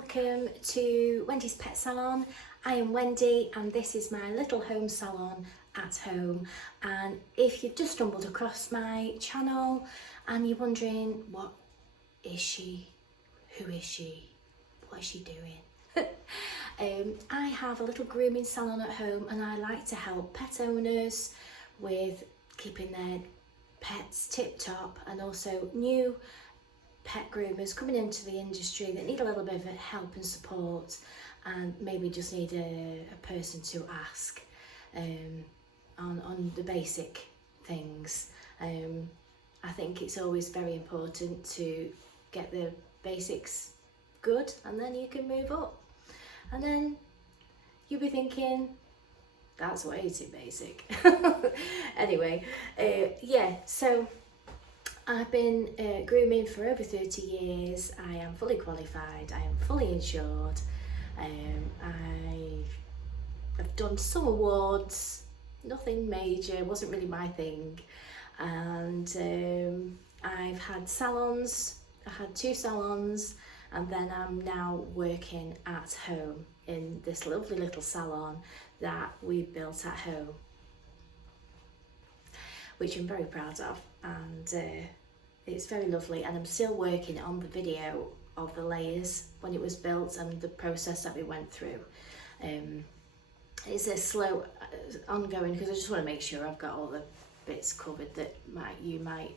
welcome to Wendy's Pet Salon. I am Wendy and this is my little home salon at home. And if you've just stumbled across my channel and you're wondering, what is she? Who is she? What is she doing? I have a little grooming salon at home and I like to help pet owners with keeping their pets tip-top, and also new pet groomers coming into the industry that need a little bit of help and support and maybe just need a person to ask on the basic things. I think it's always very important to get the basics good and then you can move up. And then you'll be thinking, that's way too basic. Anyway, yeah, so I've been grooming for over 30 years. I am fully qualified, I am fully insured. I have done some awards, nothing major, wasn't really my thing. And I've had salons, I had 2 salons, and then I'm now working at home in this lovely little salon that we built at home, which I'm very proud of, and it's very lovely. And I'm still working on the video of the layers when it was built and the process that we went through. It's a slow ongoing, because I just want to make sure I've got all the bits covered that you might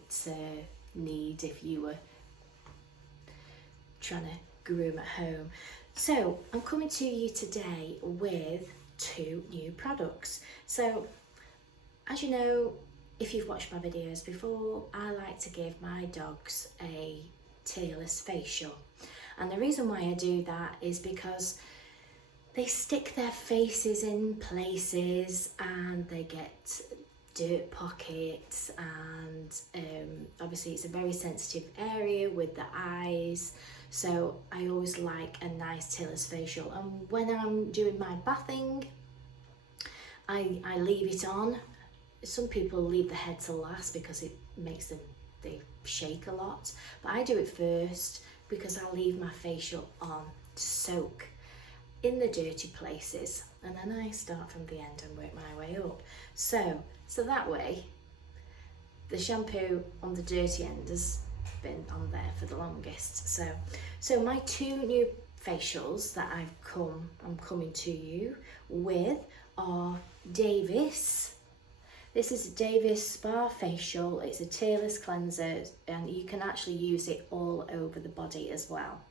need if you were trying to groom at home. So I'm coming to you today with 2 new products. So as you know, if you've watched my videos before, I like to give my dogs a tearless facial, and the reason why I do that is because they stick their faces in places and they get dirt pockets, and obviously it's a very sensitive area with the eyes, so I always like a nice tearless facial. And when I'm doing my bathing, I leave it on. Some people leave the head till last because it makes them, they shake a lot, but I do it first because I leave my facial on to soak in the dirty places, and then I start from the end and work my way up. So that way the shampoo on the dirty end has been on there for the longest. So my 2 new facials that I'm coming to you with are Davis. This is a Davis Spa Facial. It's a tearless cleanser and you can actually use it all over the body as well.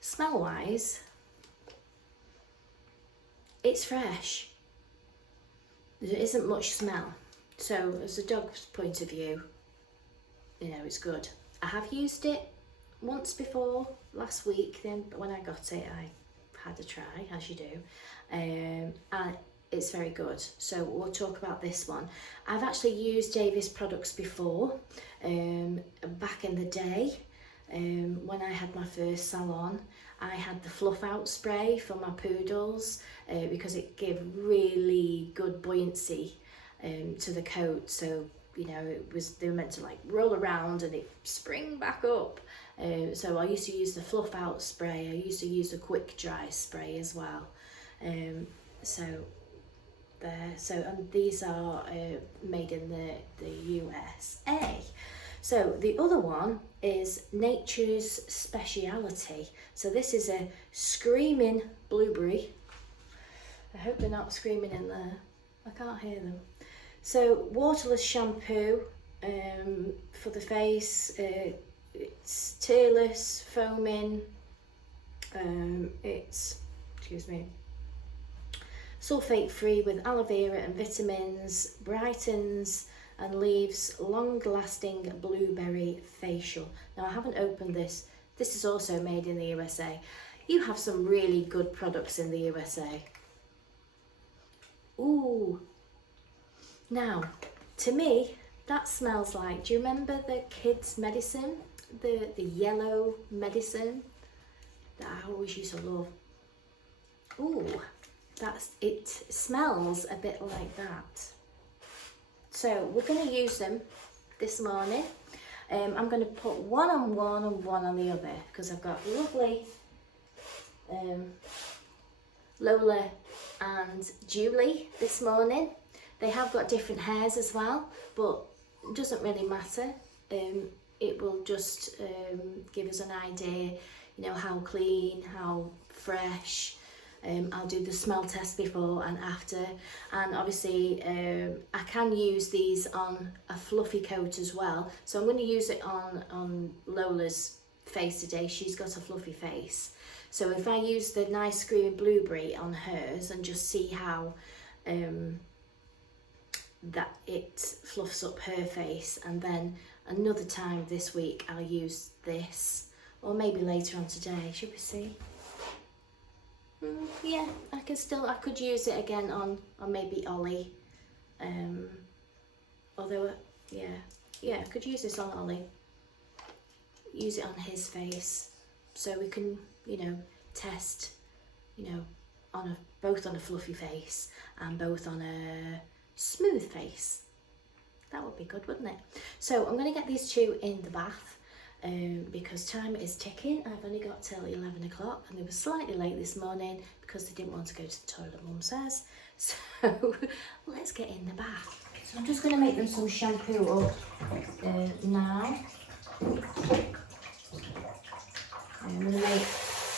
Smell wise, it's fresh. There isn't much smell. So as a dog's point of view, you know, it's good. I have used it once before, last week. Then when I got it, I had a try, as you do. And it's very good. So we'll talk about this one. I've actually used Davis products before, back in the day. When I had my first salon, I had the fluff out spray for my poodles because it gave really good buoyancy to the coat. So, you know, they were meant to like roll around and it spring back up. So I used to use the fluff out spray. I used to use the quick dry spray as well. And these are made in the USA. So the other one is Nature's Specialty. So this is a screaming blueberry. I hope they're not screaming in there. I can't hear them. So waterless shampoo for the face. It's tearless, foaming. It's, excuse me, sulfate free with aloe vera and vitamins, brightens and leaves long-lasting blueberry facial. Now I haven't opened this. This is also made in the USA. You have some really good products in the USA. Ooh. Now, to me, that smells like, do you remember the kids' medicine? The yellow medicine that I always used to love. Ooh, it smells a bit like that. So we're going to use them this morning. I'm going to put one on one and one on the other because I've got lovely Lola and Julie this morning. They have got different hairs as well, but it doesn't really matter. It will just give us an idea, you know, how clean, how fresh. I'll do the smell test before and after, and obviously I can use these on a fluffy coat as well. So I'm going to use it on Lola's face today. She's got a fluffy face. So if I use the nice Screaming Blueberry on hers and just see how that it fluffs up her face, and then another time this week I'll use this, or maybe later on today. Should we see? Yeah, I could use it again on maybe Ollie. Although, yeah, I could use this on Ollie. Use it on his face, so we can, you know, test, you know, both on a fluffy face and both on a smooth face. That would be good, wouldn't it? So I'm going to get these two in the bath because time is ticking. I've only got till 11 o'clock, and they were slightly late this morning because they didn't want to go to the toilet, Mum says. So let's get in the bath. So I'm just going to make them some shampoo up now. I'm going to make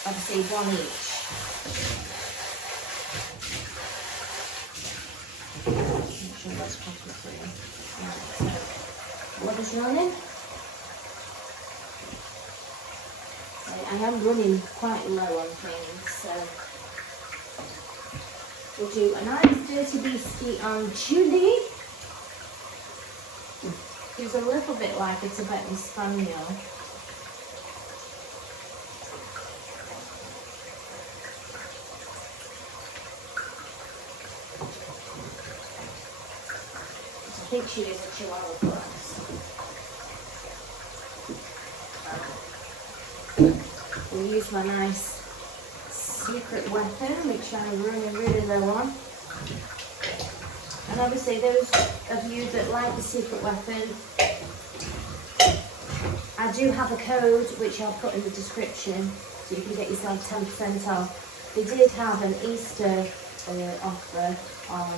obviously one each. Make sure that's properly clean. Right, so water's running. I am running quite low on things, so we'll do a nice dirty beastie on Julie, who's a little bit like a Tibetan Spaniel. I think she is a Chihuahua cross. We'll use my nice secret weapon, which I'm running really low on. And obviously those of you that like the secret weapon, I do have a code which I'll put in the description so you can get yourself 10% off. They did have an Easter offer on,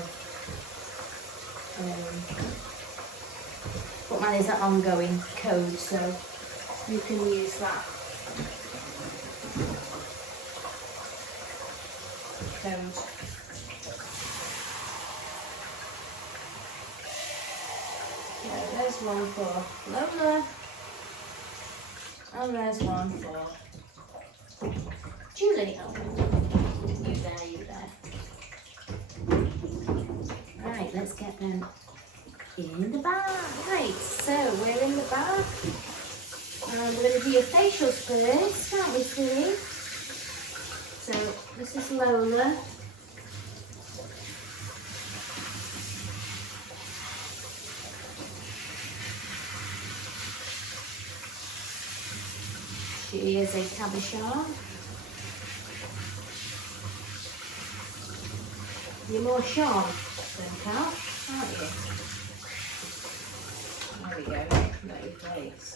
but mine is an ongoing code, so you can use that code. So there's one for Lola, and there's one for Julie. Oh, you there. Right, let's get them in the bath. Right, so we're in the bath. And we're going to do your facials first, aren't we, Sue? So this is Lola. She is a cabochon. You're more Sean than Cal, aren't you? There we go, not your face.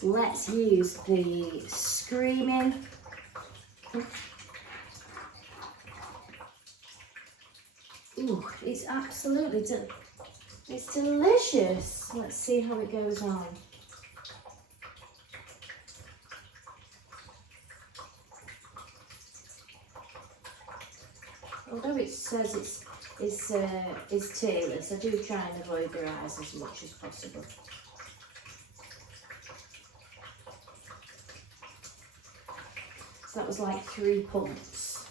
Let's use the Screaming. Ooh, it's absolutely it's delicious. Let's see how it goes on. Although it says it's tearless, I do try and avoid your eyes as much as possible. So that was like 3 pumps.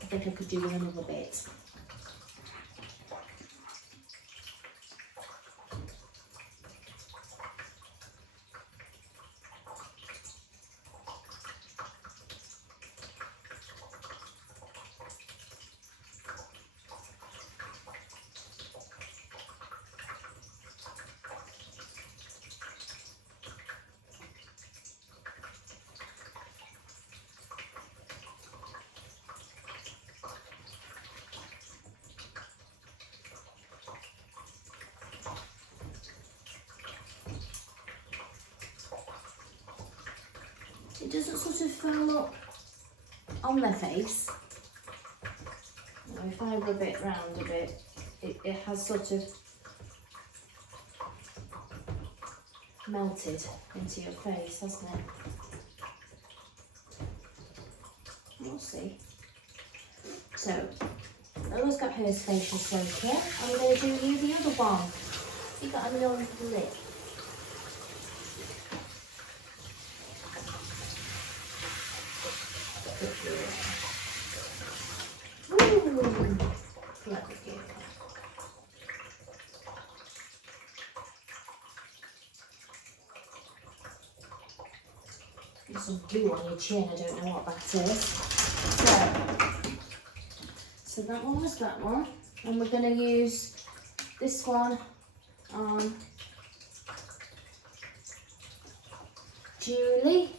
I think I could do with another bit. it doesn't sort of foam up on their face. Now, if I rub it round a bit, it has sort of melted into your face, hasn't it? We'll see. So, Lola's got hers facial soak here. I'm going to do you the other one. You've got a long lip. Ooh, bloody good. There's some goo on your chin, I don't know what that is. So that one was that one. And we're going to use this one on Julie.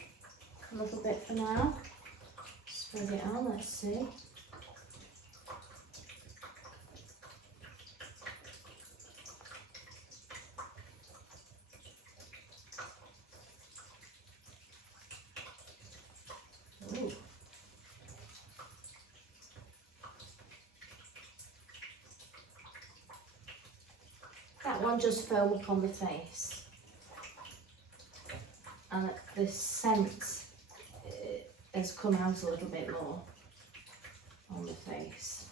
A little bit for now. Spread it on, let's see. Ooh. That one just foam up on the face. And the scent has come out a little bit more on the face.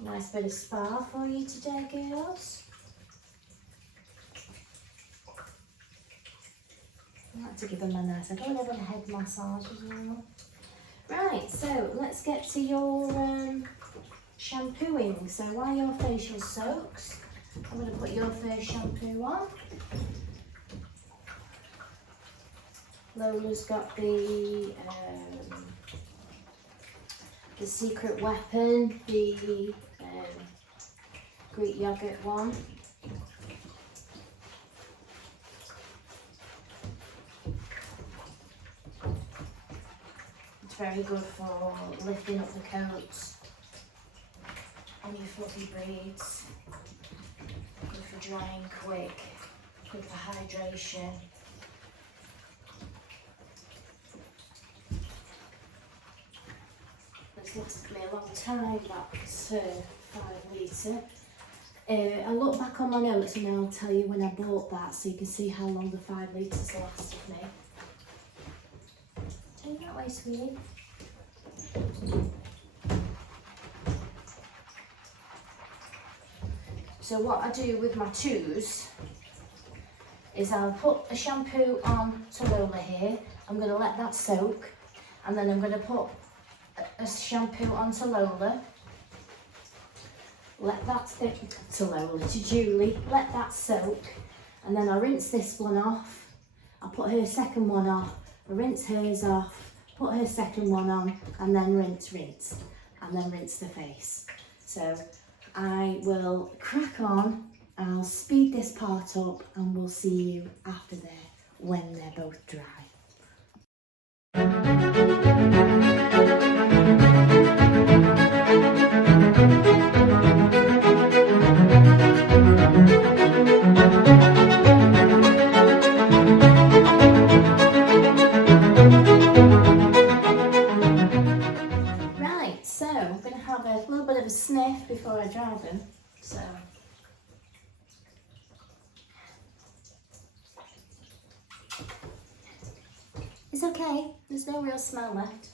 Nice bit of spa for you today, girls. I like to give them a nice, I don't have a head massage as well. Right, so let's get to your shampooing. So while your facial soaks, I'm going to put your first shampoo on. Lola's got the Secret Weapon, the Greek yogurt one. It's very good for lifting up the coats on your fluffy braids. Good for drying quick, good for hydration. This took me a long time, that's 5 litre. I'll look back on my notes and I'll tell you when I bought that so you can see how long the 5 litres lasted me. Turn that way, sweetie. So what I do with my 2s is I'll put a shampoo on to Lola here. I'm going to let that soak, and then I'm going to put a shampoo onto Lola. Let that stick to Lola, to Julie. Let that soak, and then I rinse this one off. I put her second one off. I rinse hers off. Put her second one on, and then rinse, and then rinse the face. So I will crack on. I'll speed this part up, and we'll see you after when they're both dry. Right, so I'm going to have a little bit of a sniff before I dry them. So it's okay, there's no real smell left.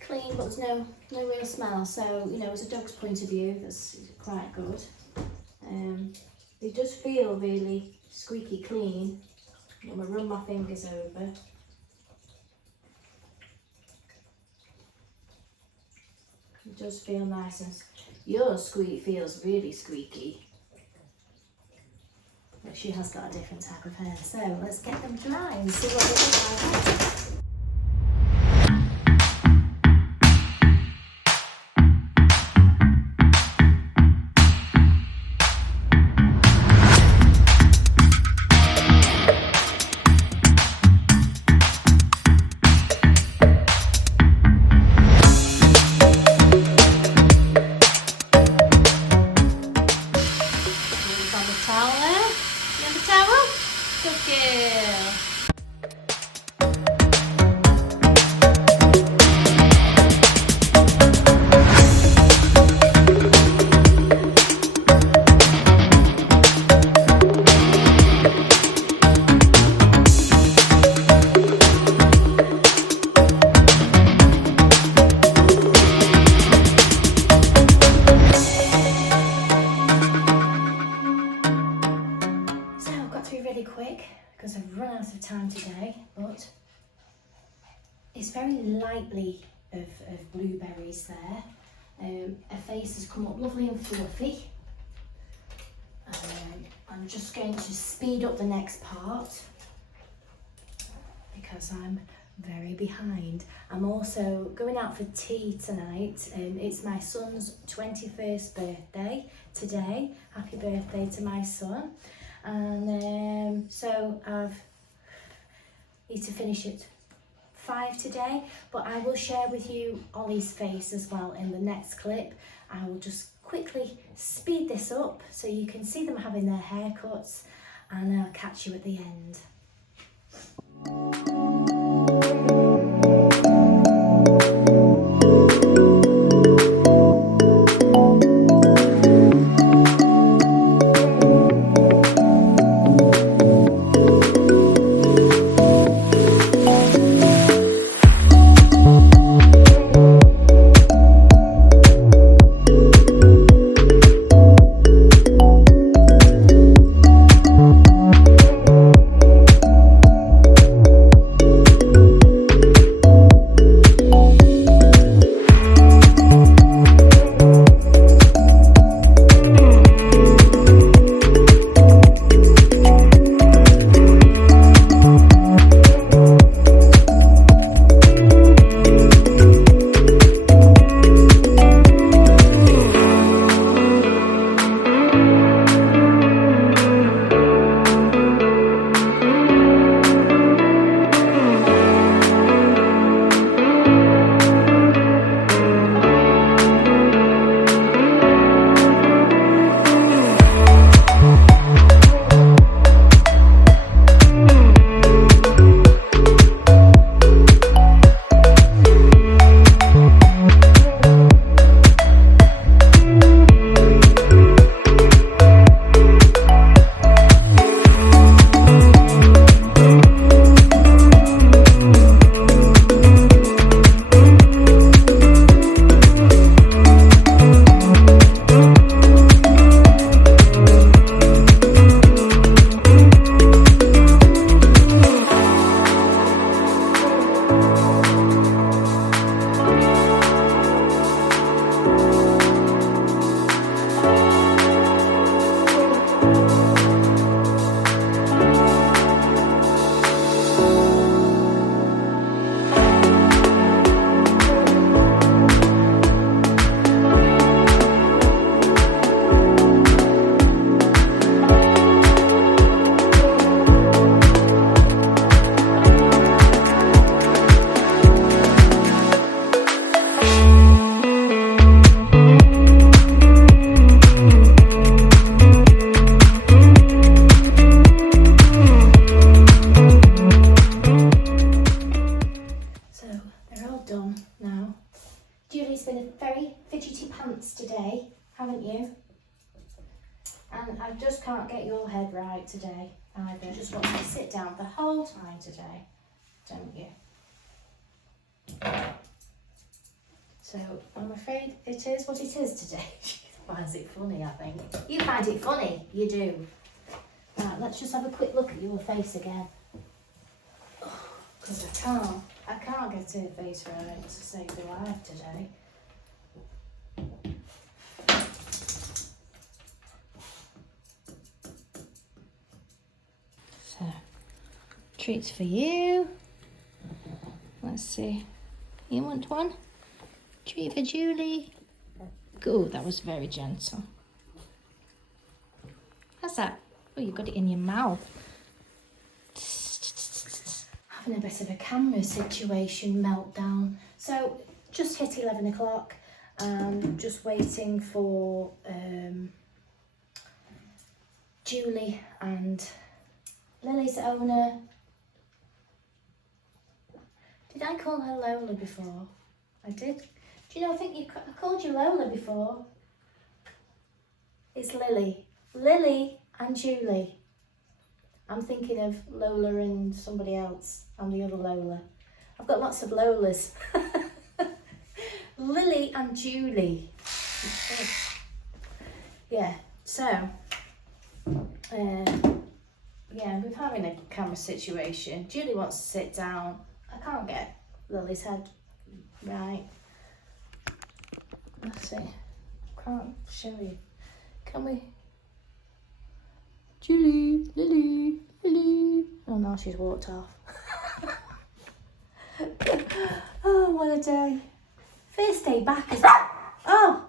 Clean, but there's no real smell. So, you know, as a dog's point of view, that's quite good. It does feel really squeaky clean. I'm going to run my fingers over. It does feel nice, and your squeak feels really squeaky. But she has got a different type of hair. So let's get them dry and see what they look like. It's very lightly of blueberries there. Her face has come up lovely and fluffy. I'm just going to speed up the next part because I'm very behind. I'm also going out for tea tonight. It's my son's 21st birthday today. Happy birthday to my son. And so I've need to finish at 5 today, but I will share with you Ollie's face as well in the next clip. I will just quickly speed this up so you can see them having their haircuts, and I'll catch you at the end. Today, haven't you? And I just can't get your head right today either. Just want you to sit down the whole time today, don't you? So I'm afraid it is what it is today. She finds it funny, I think. You find it funny, you do. Right, let's just have a quick look at your face again. Because I can't get her face right to save her life today. So, treats for you. Let's see. You want one? Treat for Julie. Good, that was very gentle. How's that? Oh, you got it in your mouth. Having a bit of a camera situation meltdown. So, just hit 11 o'clock. Just waiting for Julie and Lily's owner. Did I call her Lola before? I did. Do you know, I called you Lola before. It's Lily. Lily and Julie. I'm thinking of Lola and somebody else. I'm the other Lola. I've got lots of Lolas. Lily and Julie. Yeah, so, yeah, we're having a camera situation. Julie wants to sit down. I can't get Lily's head. Right. Let's see. Can't show you. Can we? Julie, Lily, Lily. Oh no, she's walked off. Oh, what a day. First day back as well. Oh!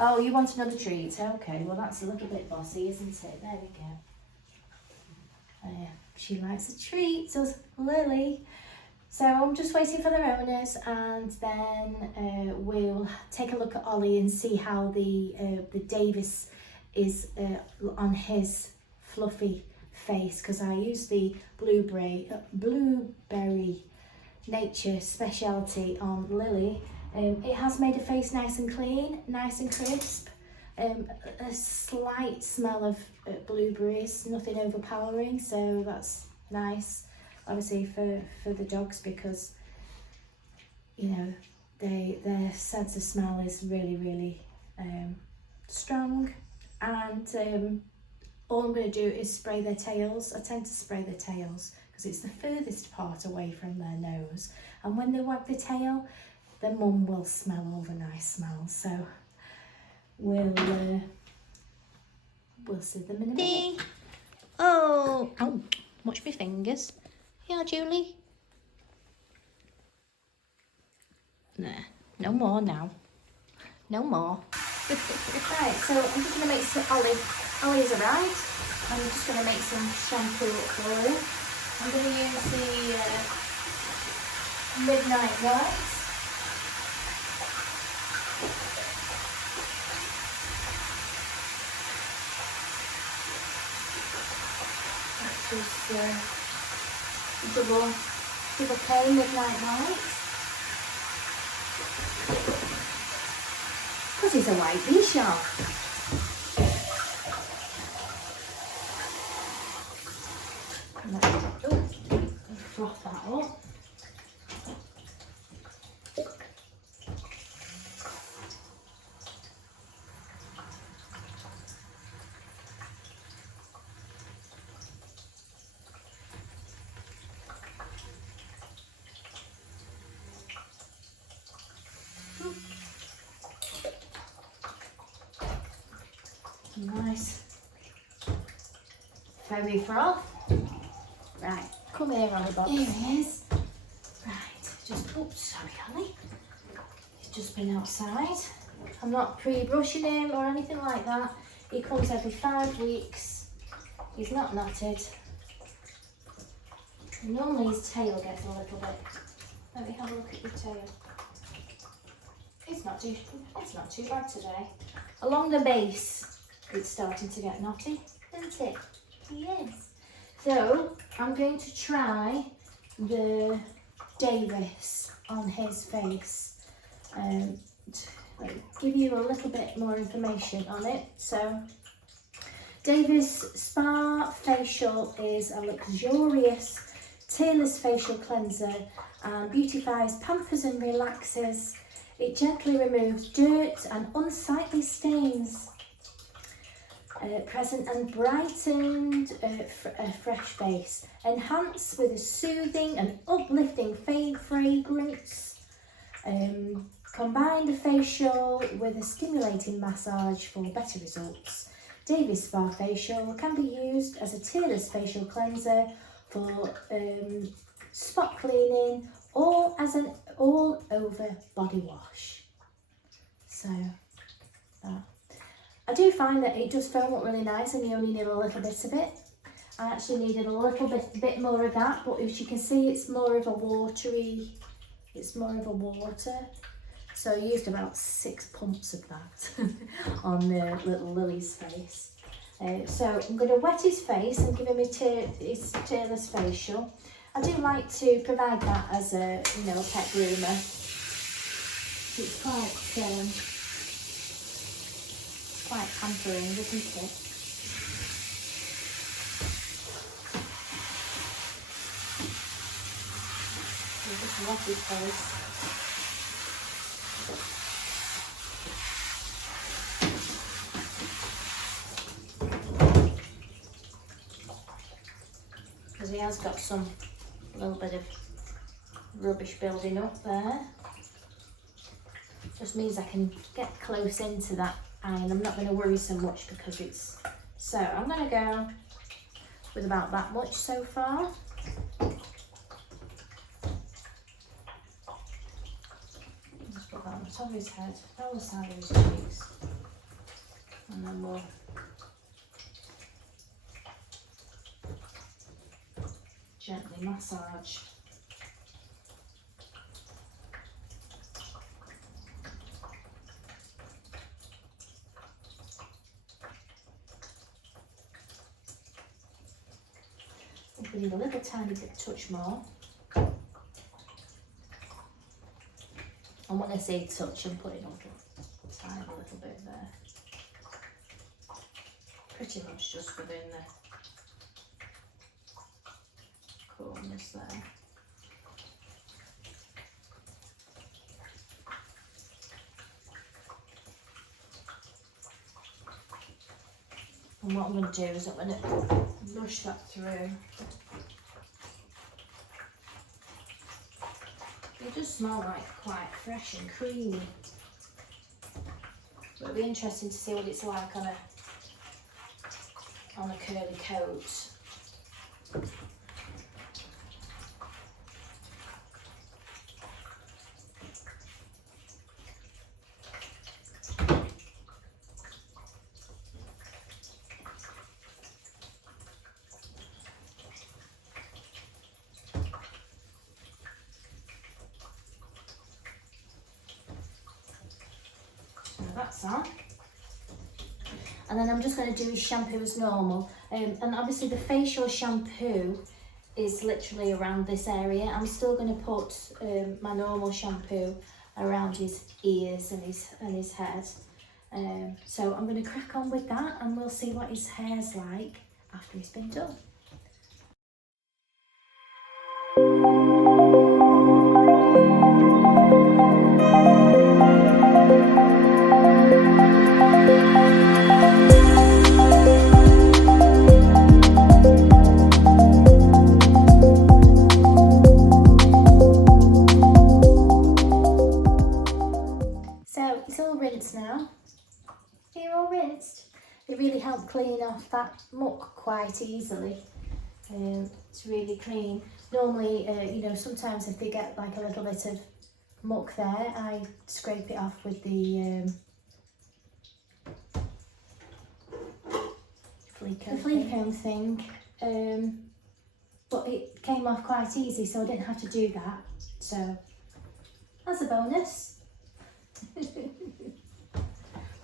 Oh, you want another treat? Okay, well that's a little bit bossy, isn't it? There we go. She likes a treat, does Lily. So I'm just waiting for their owners, and then we'll take a look at Ollie and see how the Davis is on his fluffy face, because I used the blueberry nature specialty on Lily. It has made her face nice and clean, nice and crisp. A slight smell of blueberries, nothing overpowering, so that's nice. Obviously for the dogs, because you know their sense of smell is really strong, and all I'm going to do is spray their tails. I tend to spray their tails because it's the furthest part away from their nose, and when they wag the tail, their mum will smell all the nice smells. So we'll see them in a minute. Oh, watch my fingers. Yeah, Julie? Nah, no more now. No more. Right, so I'm just going to make some Ollie's arrived. I'm just going to make some shampoo for him. I'm going to use the Mudnight wipes. Just double pane Mudnight wipes. Because he's a white bee shark. Froth that up. Nice. Very froth. Right, come here, Ollie Bob. Here he is. Right, just, oops, sorry, Ollie. He's just been outside. I'm not pre-brushing him or anything like that. He comes every 5 weeks. He's not knotted. Normally his tail gets a little bit. Let me have a look at your tail. It's not too bad today. Along the base, it's starting to get knotty, isn't it? Yes. So I'm going to try the Davis on his face. To give you a little bit more information on it. So Davis Spa Facial is a luxurious tearless facial cleanser and beautifies, pampers and relaxes. It gently removes dirt and unsightly stains. Present and brightened a fresh face. Enhance with a soothing and uplifting fragrance. Combine the facial with a stimulating massage for better results. Davis Spa Facial can be used as a tearless facial cleanser for spot cleaning or as an all-over body wash. So that. I do find that it does foam up really nice and you only need a little bit of it. I actually needed a little bit more of that, but as you can see, it's more of a watery, it's more of a water. So I used about 6 pumps of that on little Lily's face. So I'm going to wet his face and give him his tearless facial. I do like to provide that as a, pet groomer. It's quite pampering, isn't it? We'll just wet his face. Because he has got some little bit of rubbish building up there. Just means I can get close into that iron. I'm not going to worry so much because it's... So I'm going to go with about that much so far. Just put that on the top of his head, down the side of his cheeks. And then we'll gently massage. I think we need a little tiny bit touch more. And when I say touch, I'm putting a tiny little bit there. Pretty much just within the corners there. And what I'm going to do is I'm going to brush that through. It does smell like quite fresh and creamy. So it'll be interesting to see what it's like on a curly coat. That's on. And then I'm just going to do his shampoo as normal. And obviously the facial shampoo is literally around this area. I'm still going to put my normal shampoo around his ears and his head. So I'm going to crack on with that and we'll see what his hair's like after it's been done. Now, you're all rinsed. It really helped clean off that muck quite easily. It's really clean. Normally, you know, sometimes if they get like a little bit of muck there, I scrape it off with the flea comb thing. But it came off quite easy, so I didn't have to do that. So that's a bonus.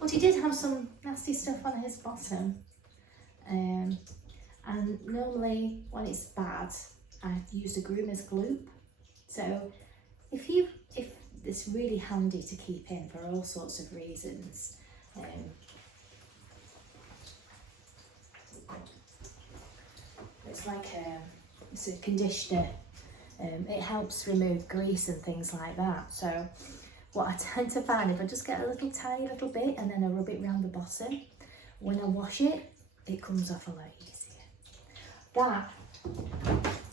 But he did have some nasty stuff on his bottom, and normally when it's bad I use a Groomer's glue. So if it's really handy to keep in for all sorts of reasons. It's like it's a conditioner. It helps remove grease and things like that. So what I tend to find, if I just get a little tiny little bit and then I rub it around the bottom, when I wash it, it comes off a lot easier. That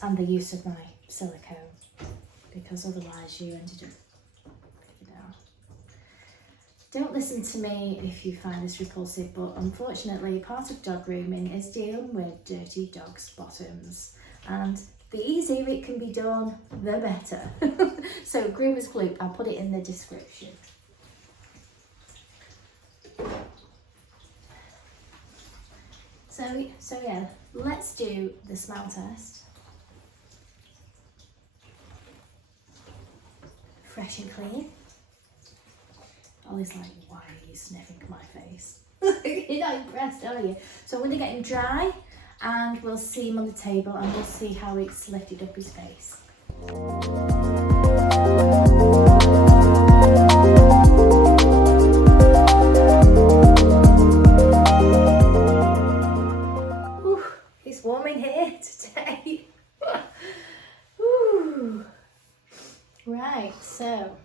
and the use of my silicone, because otherwise you ended up, you know. Don't listen to me if you find this repulsive, but unfortunately part of dog grooming is dealing with dirty dogs' bottoms, and the easier it can be done, the better. So Groomer's glue, I'll put it in the description. So yeah, let's do the smell test. Fresh and clean. Ollie's like, why are you sniffing my face? You're not impressed, are you? So I'm going to get him dry and we'll see him on the table and we'll see how it's lifted up his face. Ooh, it's warm in here today. Ooh. Right, so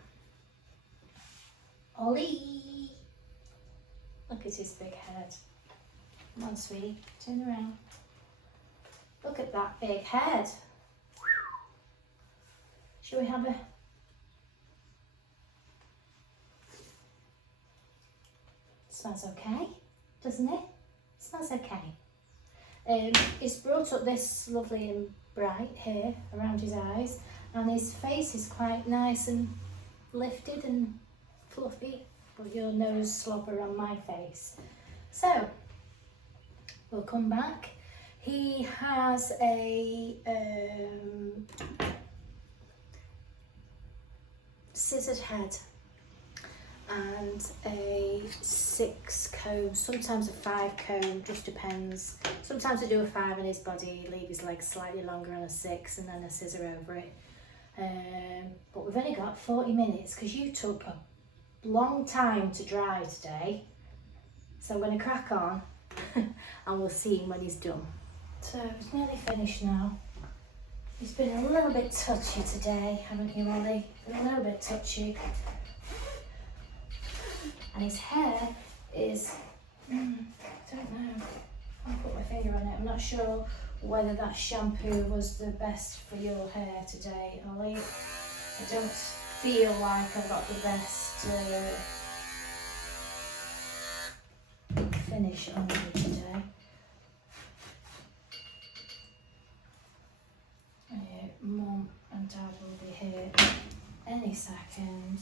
Ollie, look at his big head. Come on, sweetie, turn around. Look at that big head. Shall we have a... Smells okay, doesn't it? Smells okay. He's brought up this lovely and bright hair around his eyes, and his face is quite nice and lifted and fluffy, but your nose slobber on my face. So we'll come back. He has a scissored head and a 6 comb, sometimes a 5 comb, just depends. Sometimes I do a 5 on his body, leave his legs slightly longer on a 6 and then a scissor over it. But we've only got 40 minutes because you took a long time to dry today. So I'm going to crack on and we'll see him when he's done. So it's nearly finished now. He's been a little bit touchy today, haven't you, Ollie? A little bit touchy. And his hair is, I don't know, I'll put my finger on it. I'm not sure whether that shampoo was the best for your hair today, Ollie. I don't feel like I've got the best finish on you today. Mum and Dad will be here any second.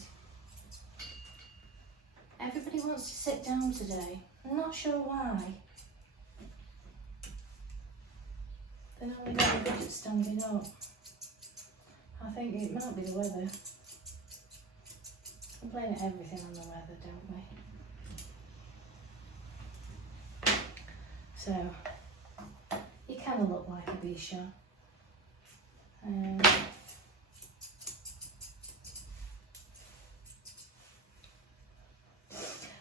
Everybody wants to sit down today. I'm not sure why. They're not really good at standing up. I think it might be the weather. We blame everything on the weather, don't we? So, you kind of look like a bee shot.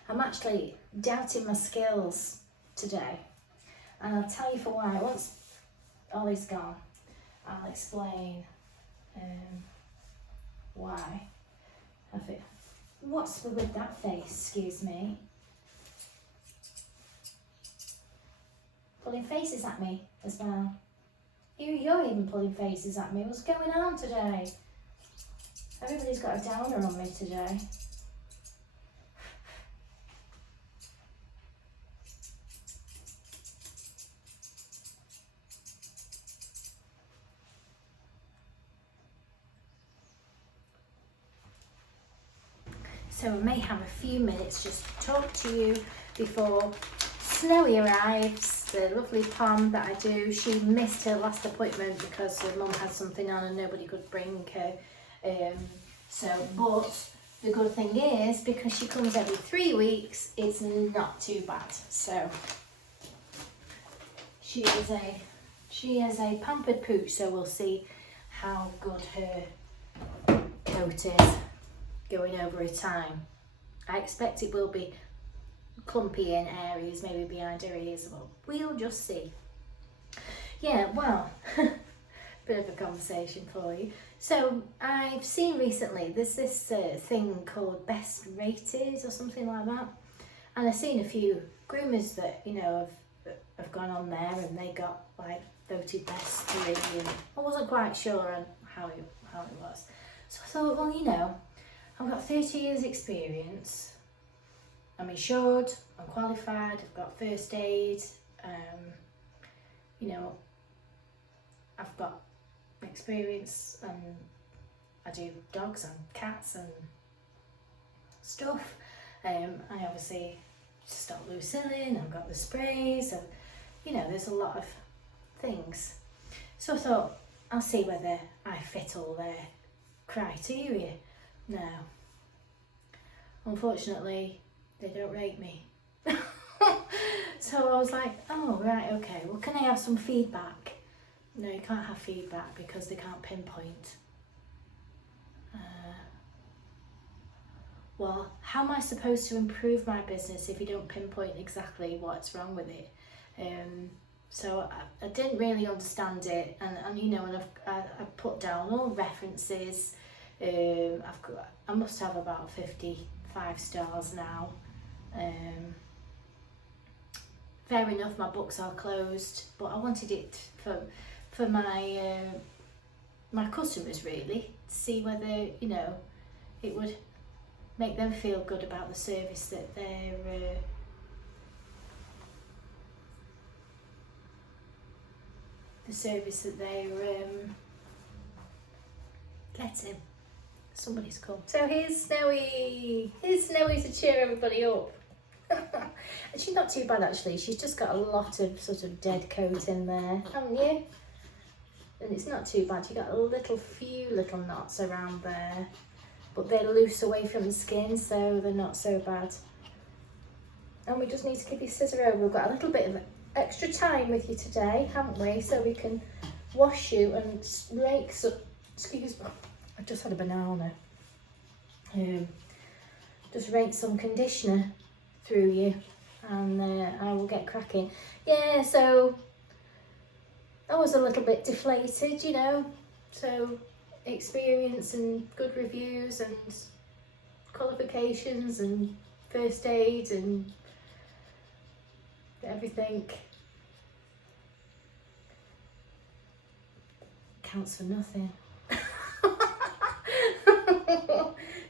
I'm actually doubting my skills today, and I'll tell you for why. Once Ollie's gone, I'll explain why. I think, what's with that face, excuse me? Pulling faces at me as well. You're even pulling faces at me. What's going on today? Everybody's got a downer on me today. So I may have a few minutes just to talk to you before Snowy arrives, the lovely Pom that I do. She missed her last appointment because her mum had something on and nobody could bring her. But the good thing is, because she comes every 3 weeks, it's not too bad. So she is a pampered pooch, so we'll see how good her coat is going over a time. I expect it will be clumpy in areas, maybe behind her ears, but we'll just see. Yeah, well, bit of a conversation for you. So I've seen recently there's this thing called Best Rated or something like that, and I've seen a few groomers that, you know, have gone on there and they got like voted best 3, and I wasn't quite sure on how it was. So I thought, well, you know, I've got 30 years experience, I'm insured, I'm qualified, I've got first aid, you know, I've got experience, and I do dogs and cats and stuff. I obviously stop lucilin, I've got the sprays, and you know, there's a lot of things. So I thought, I'll see whether I fit all their criteria. Now, unfortunately, they don't rate me. So I was like, oh, right, okay, well, can I have some feedback? No, you can't have feedback because they can't pinpoint. Well, how am I supposed to improve my business if you don't pinpoint exactly what's wrong with it? So I didn't really understand it, and you know, and I've put down all references. I must have about 55 stars now. Fair enough, my books are closed, but I wanted it for my my customers really, to see whether, you know, it would make them feel good about the service that they're getting. Somebody's come. So here's Snowy. Here's Snowy to cheer everybody up. And she's not too bad actually. She's just got a lot of sort of dead coat in there, haven't you? And it's not too bad. You got a few little knots around there, but they're loose away from the skin, so they're not so bad. And we just need to give you scissor over. We've got a little bit of extra time with you today, haven't we? So we can wash you and rake some. Excuse me. I just had a banana. Just rake some conditioner through you, and I will get cracking. Yeah, so I was a little bit deflated, you know. So experience and good reviews and qualifications and first aid and everything counts for nothing.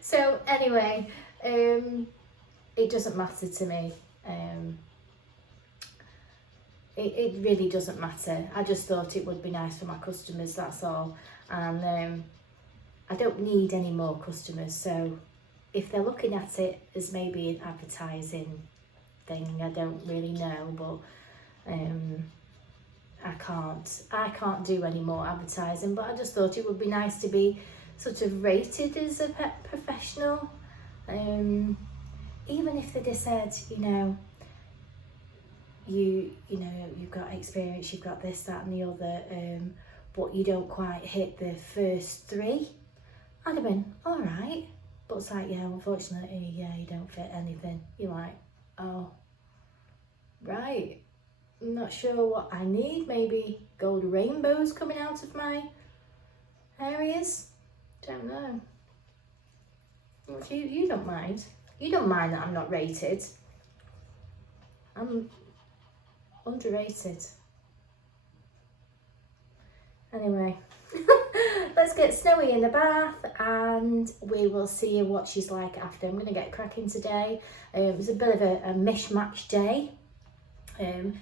So anyway, it doesn't matter to me. It really doesn't matter. I just thought it would be nice for my customers, that's all. And I don't need any more customers, so if they're looking at it as maybe an advertising thing, I don't really know, but I can't do any more advertising, but I just thought it would be nice to be sort of rated as a pet professional. Even if they just said, you know, you know, you've got experience, you've got this, that and the other, but you don't quite hit the first three, I'd have been all right. But it's like, yeah, unfortunately, yeah, you don't fit anything. You're like, oh, right, I'm not sure what I need. Maybe gold rainbows coming out of my areas. Don't know. You don't mind. You don't mind that I'm not rated. I'm underrated. Anyway, let's get Snowy in the bath and we will see what she's like after. I'm going to get cracking today. It was a bit of a mishmash day.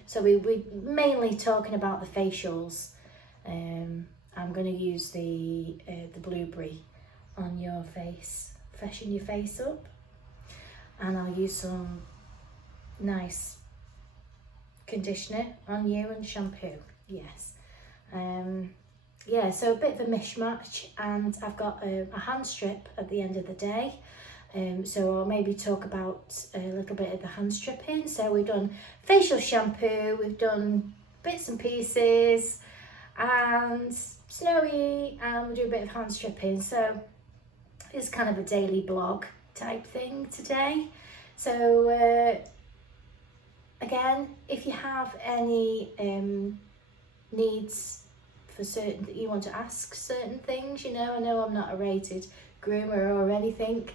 So we're mainly talking about the facials. I'm going to use the blueberry on your face, freshen your face up, and I'll use some nice conditioner on you and shampoo. Yes. Yeah, so a bit of a mishmash, and I've got a hand strip at the end of the day. So I'll maybe talk about a little bit of the hand stripping. So we've done facial shampoo, we've done bits and pieces, and Snowy, and we'll do a bit of hand stripping. So it's kind of a daily blog type thing today. So again, if you have any needs for certain, that you want to ask certain things, you know, I know I'm not a rated groomer or anything,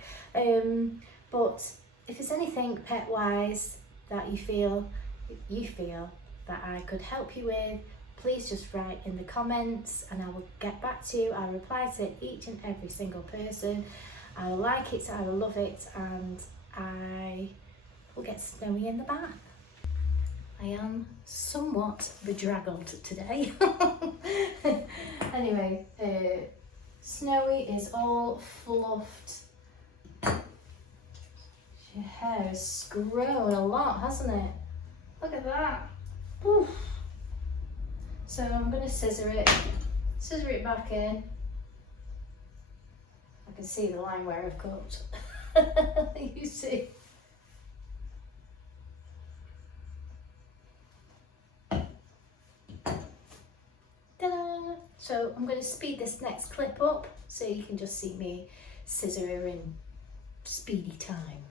but if there's anything pet wise that you feel that I could help you with, please just write in the comments and I will get back to you. I'll reply to each and every single person. I will like it, I will love it, and I will get Snowy in the bath. I am somewhat bedraggled today. Anyway, Snowy is all fluffed. Her hair has grown a lot, hasn't it? Look at that. Oof. So I'm going to scissor it back in. I can see the line where I've cut. You see. Ta-da! So I'm going to speed this next clip up so you can just see me scissor her in speedy time.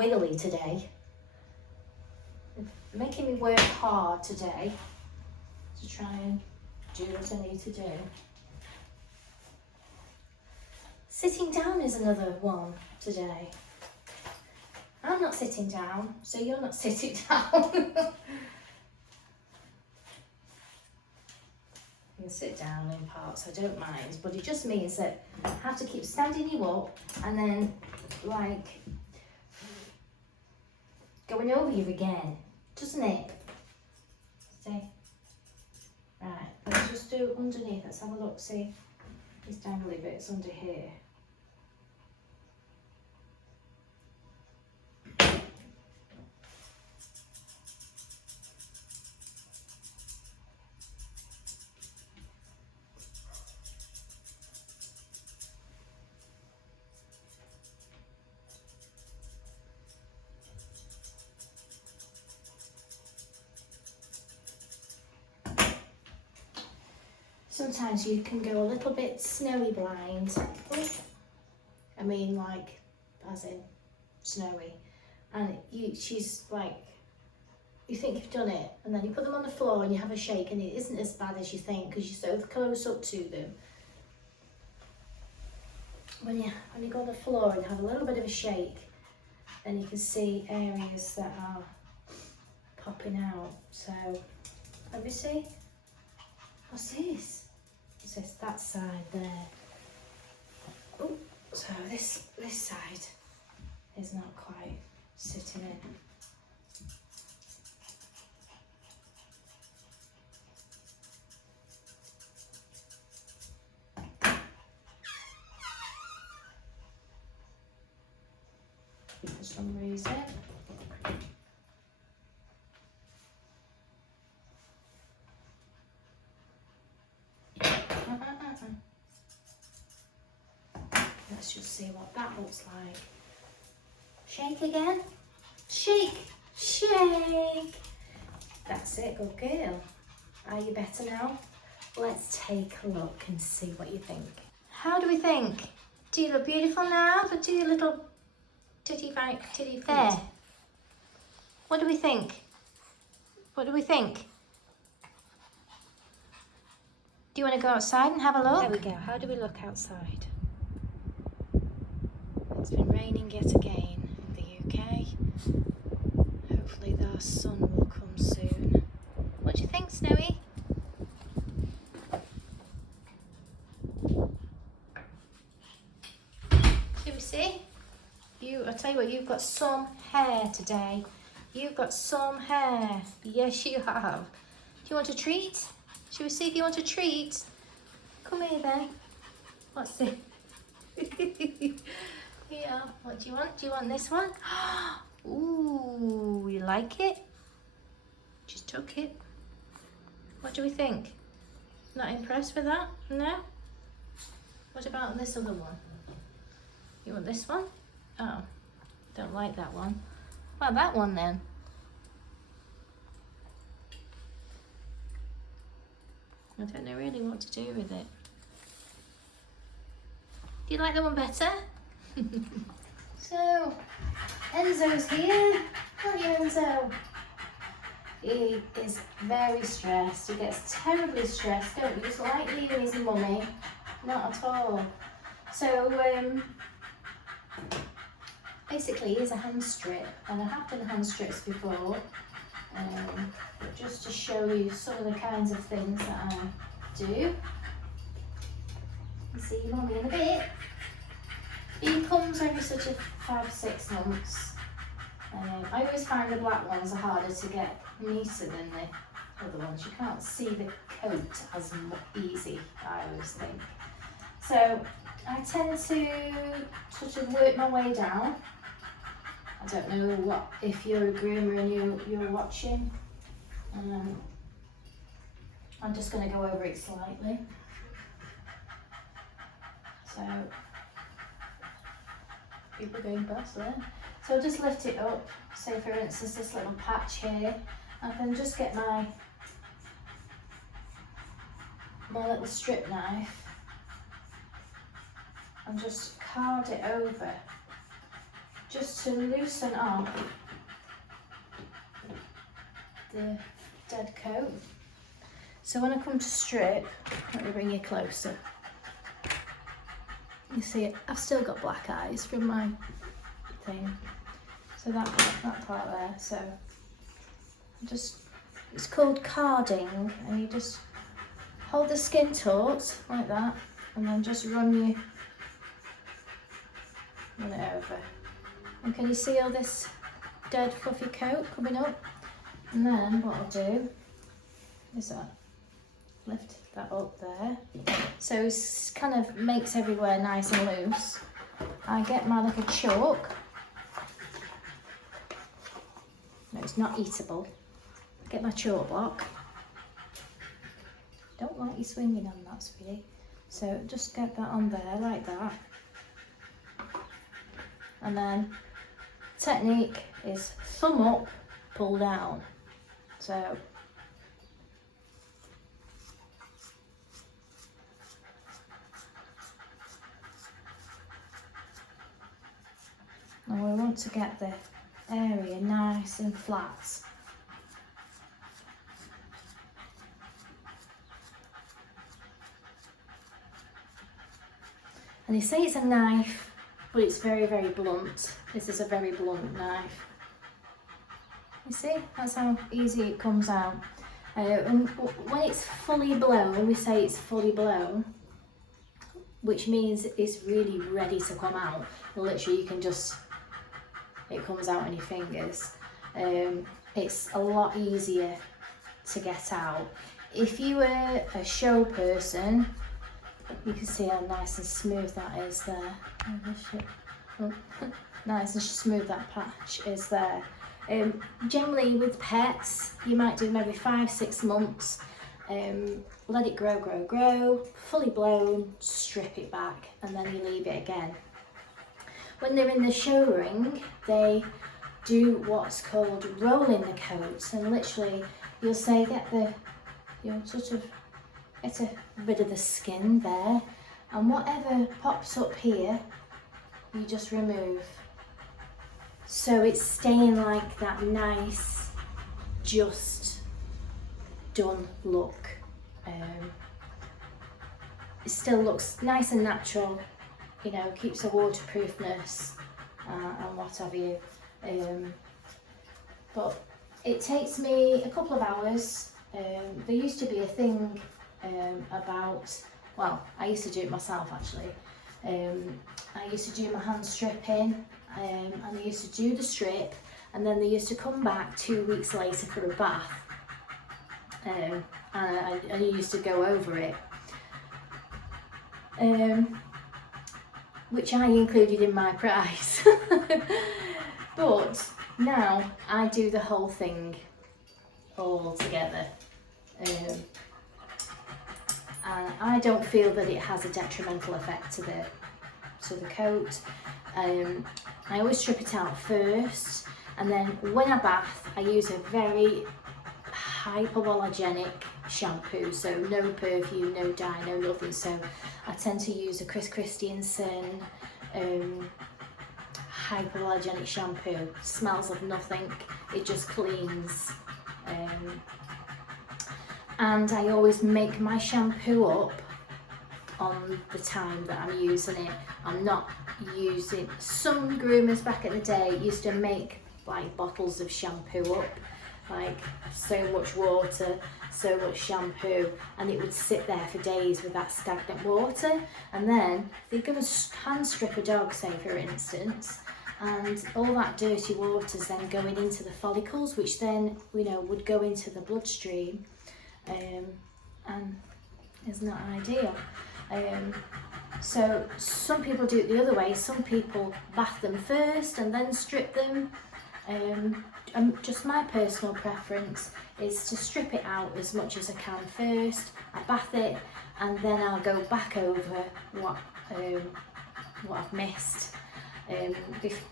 wiggly today. They're making me work hard today to try and do what I need to do. Sitting down is another one today. I'm not sitting down, so you're not sitting down. You can sit down in parts, I don't mind, but it just means that I have to keep standing you up and then like going over you again, doesn't it? See? Right, let's just do underneath, let's have a look, see these dangly bits under here. Sometimes you can go a little bit snowy blind. I mean, like, as in snowy. And she's like, you think you've done it, and then you put them on the floor and you have a shake, and it isn't as bad as you think because you're so close up to them. When you go on the floor and have a little bit of a shake, then you can see areas that are popping out. So, let me see. What's this? What's this? That side there. Oh, so this side is not quite sitting in. For some reason. Let's just see what that looks like. Shake again. Shake. Shake. That's it, good girl. Are you better now? Let's take a look and see what you think. How do we think? Do you look beautiful now? Do your little titty there. What do we think? What do we think? Do you want to go outside and have a look? There we go. How do we look outside? It's been raining yet again in the UK. Hopefully the sun will come soon. What do you think, Snowy? Shall we see? I'll tell you what, you've got some hair today. You've got some hair. Yes, you have. Do you want a treat? Shall we see if you want a treat? Come here then. What's it? Yeah, what do you want? Do you want this one? Ooh, you like it? Just took it. What do we think? Not impressed with that? No? What about this other one? You want this one? Oh, don't like that one. Well, that one then. I don't know really what to do with it. Do you like that one better? So, Enzo's here. How are you, Enzo? He is very stressed. He gets terribly stressed, don't you? Just like leaving his mummy. Not at all. So, basically, here's a hand strip, and I have done hand strips before, but just to show you some of the kinds of things that I do. You see mummy in a bit. He comes every sort of 5-6 months. I always find the black ones are harder to get neater than the other ones. You can't see the coat as easy, I always think. So I tend to sort of work my way down. I don't know what if you're a groomer and you're watching. I'm just going to go over it slightly. So people are going past there. So I'll just lift it up. Say for instance this little patch here. I can just get my little strip knife and just card it over just to loosen off the dead coat. So when I come to strip, let me bring you closer. You see, I've still got black eyes from my thing. So that part there. So it's called carding, and you just hold the skin taut like that, and then just run it over. And can you see all this dead fluffy coat coming up? And then what I'll do is lift that up there. So it kind of makes everywhere nice and loose. I get my little chalk. No, it's not eatable. Get my chalk block. Don't like you swinging on that, sweetie. So just get that on there like that. And then technique is thumb up, pull down. So and we want to get the area nice and flat. And they say it's a knife, but it's very, very blunt. This is a very blunt knife. You see, that's how easy it comes out. And when it's fully blown, we say it's fully blown, which means it's really ready to come out. Literally, you can just, it comes out in your fingers. It's a lot easier to get out. If you were a show person, you can see how nice and smooth that is there. Oh, nice and smooth that patch is there. Generally with pets, you might do them every 5-6 months. Let it grow, fully blown, strip it back, and then you leave it again. When they're in the show ring, they do what's called rolling the coats, and literally you'll say you'll sort of get a bit of the skin there, and whatever pops up here, you just remove. So it's staying like that nice, just done look. It still looks nice and natural, you know, keeps the waterproofness and what have you. But it takes me a couple of hours. There used to be a thing about, well, I used to do it myself actually. I used to do my hand stripping, and they used to do the strip, and then they used to come back 2 weeks later for a bath, and I used to go over it, which I included in my price. But now I do the whole thing all together. And I don't feel that it has a detrimental effect to the coat. I always strip it out first, and then when I bath, I use a very hypoallergenic shampoo, so no perfume, no dye, no nothing. So I tend to use a Chris Christiansen hypoallergenic shampoo. Smells of nothing, it just cleans. And I always make my shampoo up on the time that I'm using it. I'm not using, some groomers back in the day used to make like bottles of shampoo up, like so much water, so much shampoo, and it would sit there for days with that stagnant water. And then they go and hand strip a dog, say for instance, and all that dirty water's then going into the follicles, which then, you know, would go into the bloodstream, and is not ideal. So some people do it the other way. Some people bath them first and then strip them. Just my personal preference is to strip it out as much as I can first. I bath it, and then I'll go back over what I've missed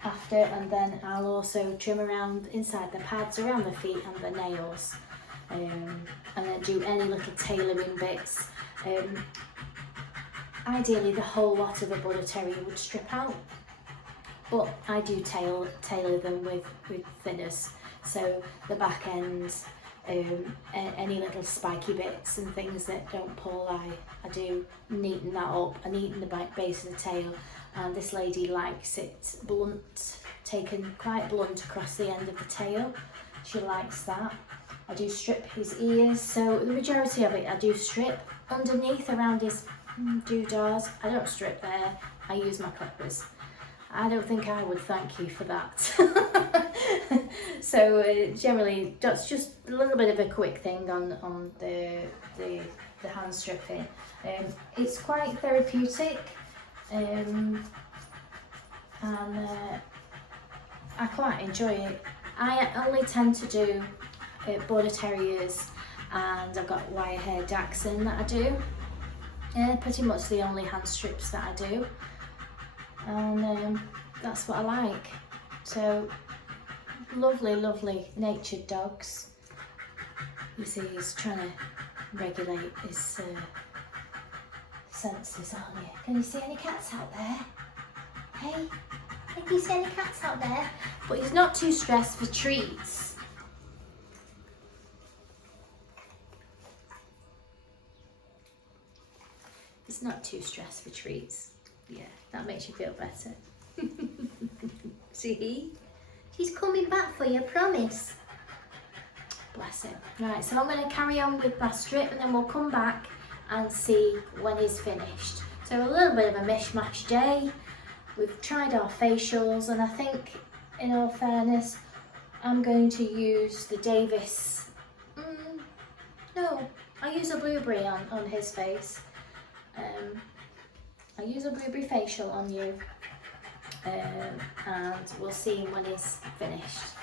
after, and then I'll also trim around inside the pads, around the feet and the nails, and then do any little tailoring bits. Ideally the whole lot of the Butter Terrier would strip out, but I do tailor them with thinners. So the back ends, any little spiky bits and things that don't pull, I do neaten that up. I neaten the base of the tail, and this lady likes it blunt, taken quite blunt across the end of the tail. She likes that. I do strip his ears, so the majority of it I do strip. Underneath around his doodads, I don't strip there, I use my clippers. I don't think I would thank you for that. So generally that's just a little bit of a quick thing on the hand stripping. It's quite therapeutic, and I quite enjoy it. I only tend to do Border Terriers, and I've got wire hair Dachshund that I do. Pretty much the only hand strips that I do, and that's what I like. So lovely, lovely natured dogs. You see he's trying to regulate his senses, aren't you? Can you see any cats out there? Hey, can you see any cats out there? But he's not too stressed for treats. He's not too stressed for treats. Yeah, that makes you feel better. See? He's coming back for you, promise. Bless him. Right, so I'm going to carry on with my strip, and then we'll come back and see when he's finished. So a little bit of a mishmash day. We've tried our facials, and I think, in all fairness, I'm going to use the Davis. No, I use a blueberry on his face. I use a blueberry facial on you, and we'll see when he's finished.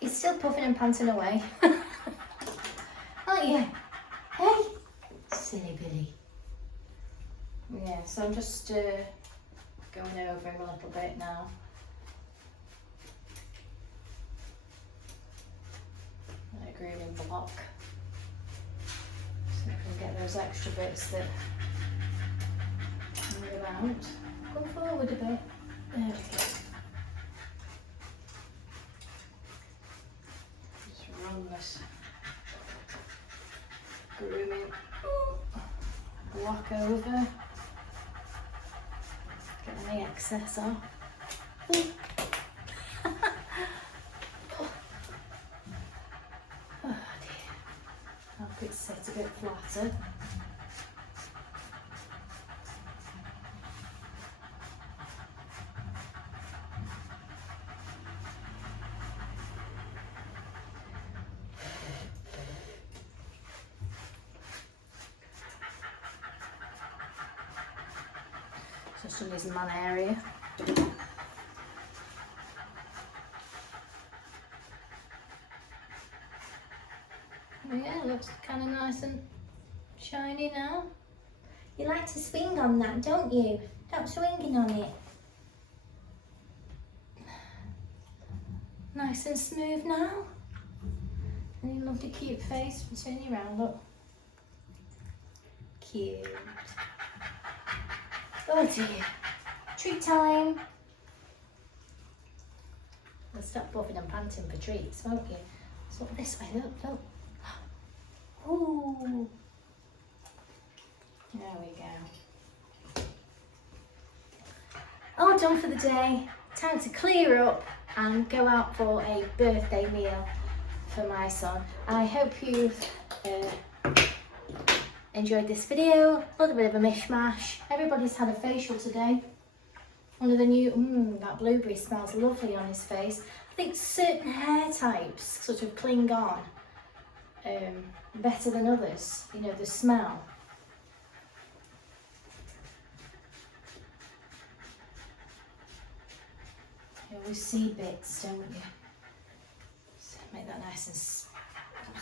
He's still puffing and panting away. Aren't you? Hey, silly Billy. Yeah, so I'm just going over him a little bit now. A grooming block, so I can get those extra bits that move out. Come forward a bit. There we go. Just run this grooming block over. Get any excess off. Oh dear. I hope it sits a bit flatter. Just on his man area. Yeah, looks kind of nice and shiny now. You like to swing on that, don't you? Stop swinging on it. Nice and smooth now. And your lovely cute face. Turn you around, look. Cute. Oh dear. Treat time. You'll stop buffing and panting for treats, won't you? So look this way, look. Ooh. There we go. All done for the day. Time to clear up and go out for a birthday meal for my son. I hope you've enjoyed this video. A little bit of a mishmash. Everybody's had a facial today. One of the new, that blueberry smells lovely on his face. I think certain hair types sort of cling on better than others, you know, the smell. You always see bits, don't you? So make that nice and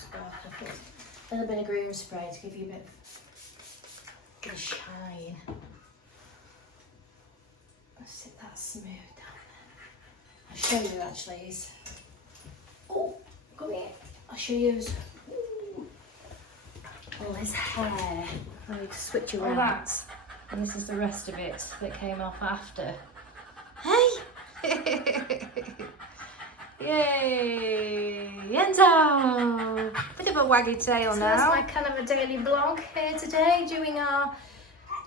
sparkly. A little bit of groom spray to give you a bit of shine. Let's sit that smooth down there. I'll show you actually his. Oh, come here. I'll show you his. All his hair. Let me switch around. All that. And this is the rest of it that came off after. Hey! Yay! Enzo! Bit of a waggy tail So now. that's my kind of a daily vlog here today,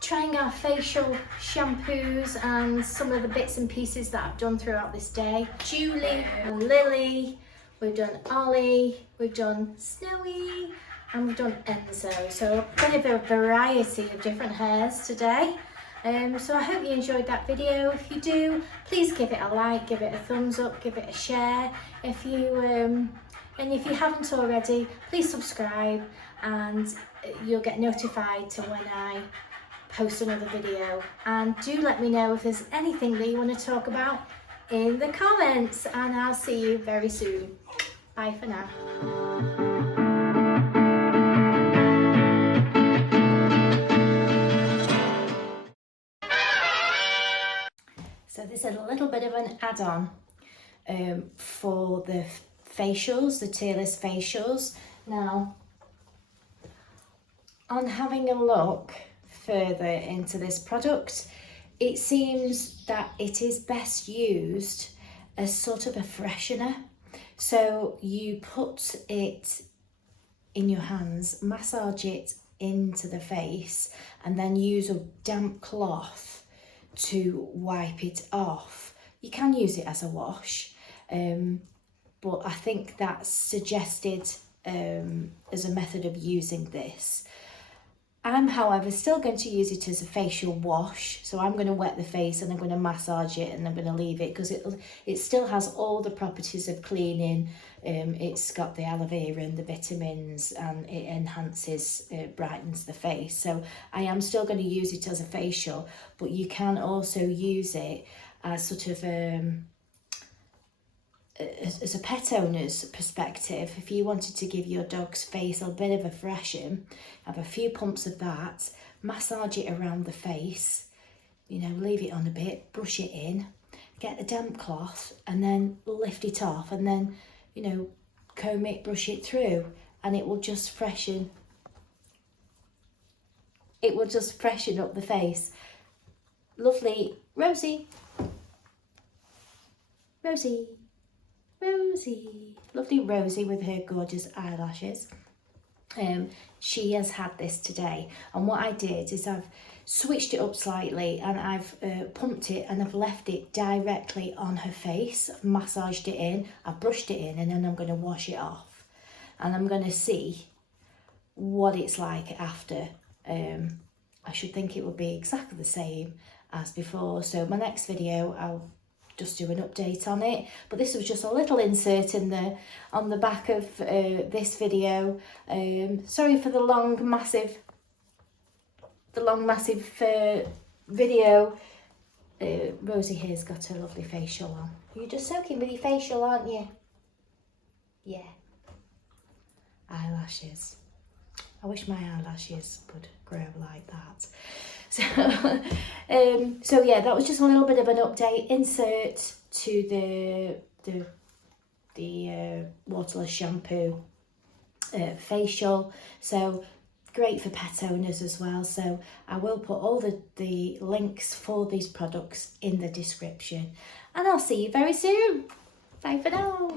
trying our facial shampoos and some of the bits and pieces that I've done throughout this day. Julie and Lily, we've done Ollie, we've done Snowy, and we've done Enzo. So a bit of a variety of different hairs today. So I hope you enjoyed that video. If you do, please give it a like, give it a thumbs up, give it a share. If you haven't already, please subscribe and you'll get notified to when I post another video. And do let me know if there's anything that you want to talk about in the comments, and I'll see you very soon. Bye for now. So this is a little bit of an add-on for the facials, the tearless facials. Now, on having a look further into this product, it seems that it is best used as sort of a freshener. So you put it in your hands, massage it into the face, and then use a damp cloth to wipe it off. You can use it as a wash, but I think that's suggested as a method of using this. I'm, however, still going to use it as a facial wash. So I'm going to wet the face and I'm going to massage it and I'm going to leave it because it still has all the properties of cleaning. It's got the aloe vera and the vitamins, and it enhances, brightens the face. So I am still going to use it as a facial, but you can also use it as sort of as a pet owner's perspective. If you wanted to give your dog's face a bit of a freshen, have a few pumps of that, massage it around the face, you know, leave it on a bit, brush it in, get a damp cloth and then lift it off, and then, you know, comb it, brush it through, and it will just freshen. It will just freshen up the face. Lovely. Rosie. Rosie. Rosie, lovely Rosie with her gorgeous eyelashes. She has had this today, and what I did is I've switched it up slightly and I've pumped it and I've left it directly on her face. I've massaged it in, I've brushed it in, and then I'm going to wash it off, and I'm going to see what it's like after. I should think it will be exactly the same as before. So my next video, I'll just do an update on it, but this was just a little insert on the back of this video. Sorry for the long massive video. Rosie here's got her lovely facial on. You're just soaking with your facial, aren't you? Yeah. Eyelashes. I wish my eyelashes would grow like that. So yeah, that was just a little bit of an update insert to the waterless shampoo facial. So great for pet owners as well. So I will put all the links for these products in the description, and I'll see you very soon. Bye for now.